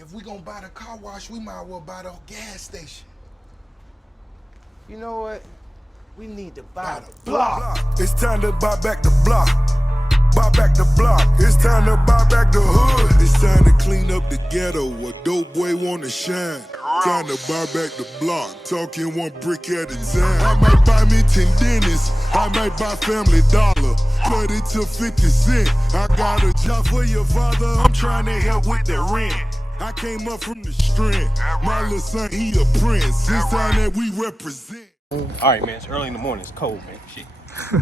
if we gonna buy the car wash, we might as well buy the gas station. You know what? We need to buy the block. It's time to buy back the block. Buy back the block. It's time to buy back the hood. It's time to clean up the ghetto. A dope boy wanna shine. Time to buy back the block. Talking one brick at a time. I might buy me 10 dentists. I might buy Family Dollar. Cut it to 50 cents. I got a job for your father. I'm trying to help with the rent. I came up from the strength. My little son, he a prince. It's time that we represent. All right, man, it's early in the morning. It's cold, man. Shit.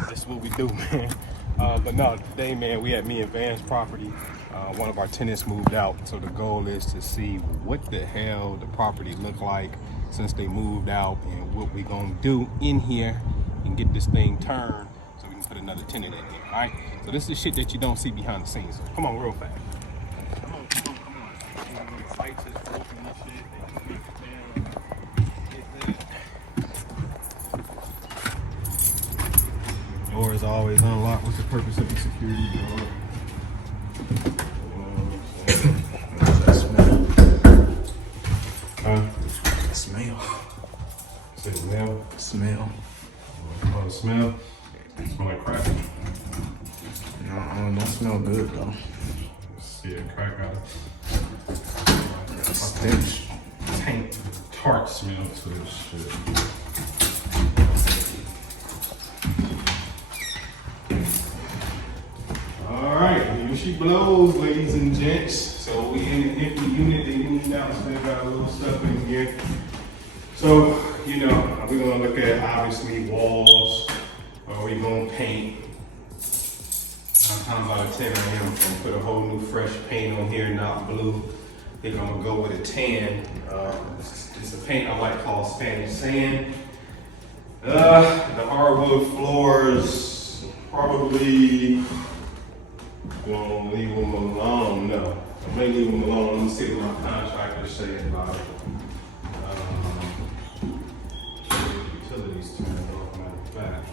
That's what we do, man. But no, today, man, we at me and Van's property. One of our tenants moved out, so the goal is to see what the hell the property looked like since they moved out and what we gonna do in here and get this thing turned so we can put another tenant in here, all right? So this is shit that you don't see behind the scenes. So come on, real fast. Come on. Lights is broken and shit. Door is always unlocked. What's the purpose of the security door? That smell. Huh? Smell. Say smell? Smell. Oh, the smell? It smell like crack. No, that smell good though. See a crack out of it. Stench. Tank tart smell to this shit. Alright, here she blows, ladies and gents. So we in an empty unit, they moved out, so they got a little stuff in here. So, you know, we're gonna look at obviously walls, or we gonna paint. 9 times out of 10 I am gonna put a whole new fresh paint on here, not blue. I think I'm gonna go with a tan. It's a paint I like called Spanish sand. The hardwood floors, probably gonna leave them alone. No, I may leave them alone. Let me see what my contractors say about it. Utilities turned off, matter of fact.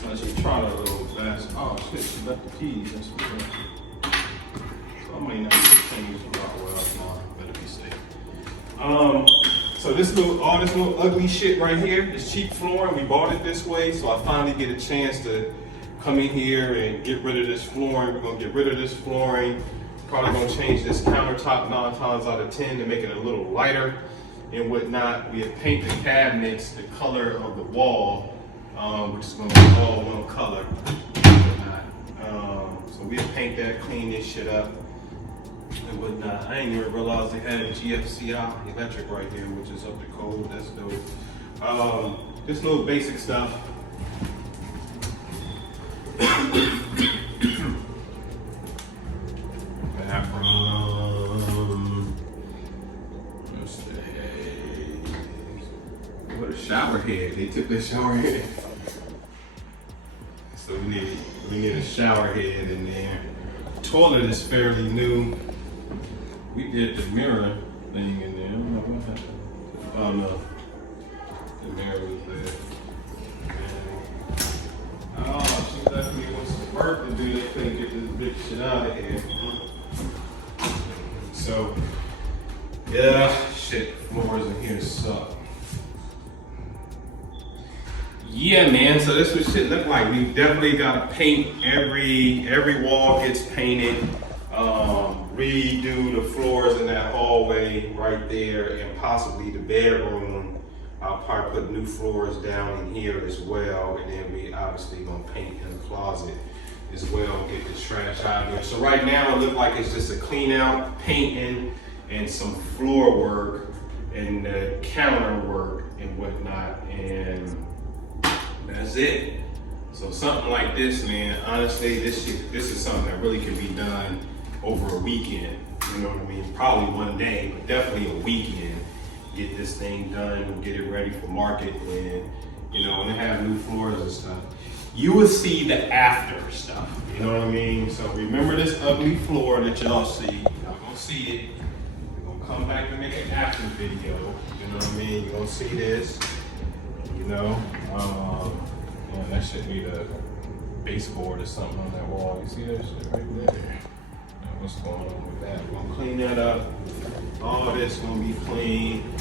So I should try that a little fast. Oh shit, she left the keys. That's what it is. So I might not even change the rock well tomorrow. Better be safe. So this all this little ugly shit right here is cheap flooring. We bought it this way, so I finally get a chance to come in here and get rid of this flooring. We're gonna get rid of this flooring. Probably gonna change this countertop 9 times out of 10 to make it a little lighter and whatnot. We have painted the cabinets the color of the wall, which is gonna be all one color and whatnot. So we'll paint that, clean this shit up and whatnot. I didn't even realize they had a GFCI electric right here, which is up to code. That's dope. Just little basic stuff. What a shower head. They took the shower head. So we need a shower head in there. Toilet is fairly new. We did the mirror thing in there. I don't know what happened. Oh no. The mirror was there. Oh, she definitely wants some work to do. They couldn't get this big shit out of here. So, yeah, shit, floors in here suck. Yeah, man, so this is what shit look like. We definitely gotta paint every wall gets painted. Redo the floors in that hallway right there and possibly the bedroom. I'll probably put new floors down in here as well, and then we obviously gonna paint in the closet as well, get the trash out of here. So right now it looks like it's just a clean out, painting, and some floor work and counter work and whatnot, and that's it. So something like this, man, honestly, this is something that really can be done over a weekend. You know what I mean? Probably one day, but definitely a weekend. Get this thing done, get it ready for market, and you know, when they have new floors and stuff, you will see the after stuff. You know what I mean? So remember this ugly floor that y'all see. Y'all gonna see it. We're gonna come back and make an after video. You know what I mean? You're gonna see this. You know, man, that shit need a baseboard or something on that wall. You see that shit right there? what's going on with that. We're gonna clean that up. All this gonna be clean,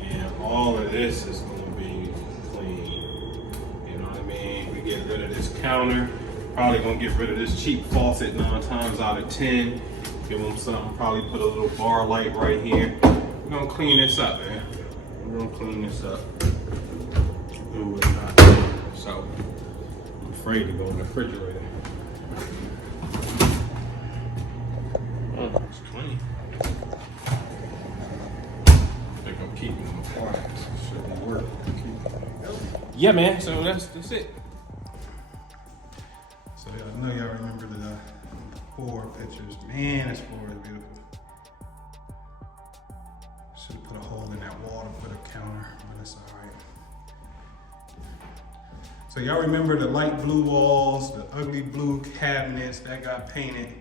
and all of this is gonna be clean. You know what I mean? We get rid of this counter. Probably gonna get rid of this cheap faucet 9 times out of 10. Give them something. Probably put a little bar light right here. We're gonna clean this up, man. We're gonna clean this up. Do whatnot. So I'm afraid to go in the refrigerator. Oh, it's clean. I think I'm keeping them apart. Shouldn't work. Yeah, man. So that's it. So I know y'all remember the floor pictures. Man, this floor is beautiful. Should have put a hole in that wall to put a counter, but it's all right. So y'all remember the light blue walls, the ugly blue cabinets that got painted.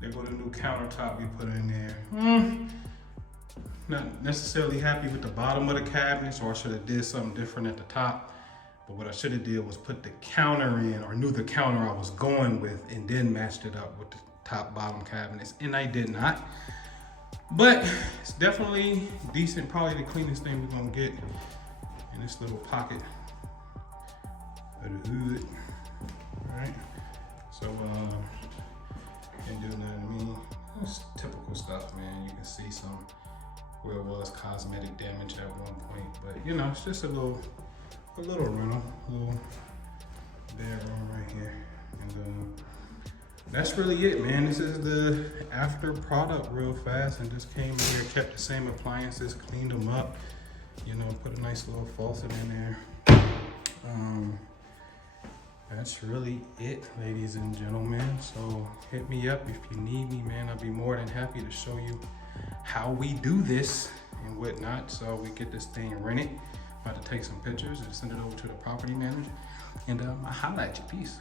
There go the new countertop we put in there. Not necessarily happy with the bottom of the cabinets, or I should have did something different at the top. But what I should have did was put the counter in, or knew the counter I was going with, and then matched it up with the top bottom cabinets, and I did not. But it's definitely decent, probably the cleanest thing we're gonna get in this little pocket of the hood. All right, so and doing that, I mean, it's typical stuff, man. You can see some where it was cosmetic damage at one point, but you know, it's just a little rental, a little bedroom right here. And that's really it, man. This is the after product real fast, and just came here, kept the same appliances, cleaned them up, you know, put a nice little faucet in there. That's really it, ladies and gentlemen. So hit me up if you need me, man. I'll be more than happy to show you how we do this and whatnot. So we get this thing rented. About to take some pictures and send it over to the property manager, and I'll holla at you. Peace.